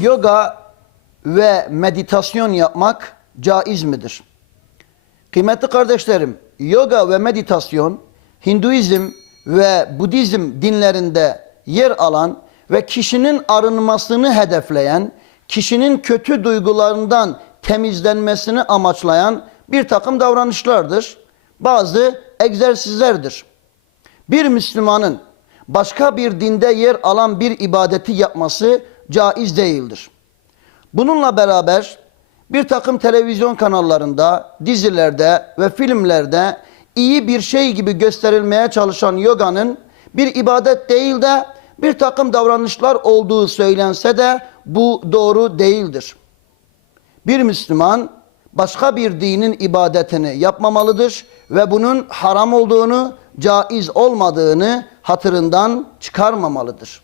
yoga ve meditasyon yapmak caiz midir? Kıymetli kardeşlerim, yoga ve meditasyon Hinduizm ve Budizm dinlerinde yer alan ve kişinin arınmasını hedefleyen, kişinin kötü duygularından temizlenmesini amaçlayan bir takım davranışlardır. Bazı egzersizlerdir. Bir Müslümanın başka bir dinde yer alan bir ibadeti yapması caiz değildir. Bununla beraber bir takım televizyon kanallarında, dizilerde ve filmlerde iyi bir şey gibi gösterilmeye çalışan yoganın bir ibadet değil de bir takım davranışlar olduğu söylense de bu doğru değildir. Bir Müslüman başka bir dinin ibadetini yapmamalıdır ve bunun haram olduğunu, caiz olmadığını hatırından çıkarmamalıdır.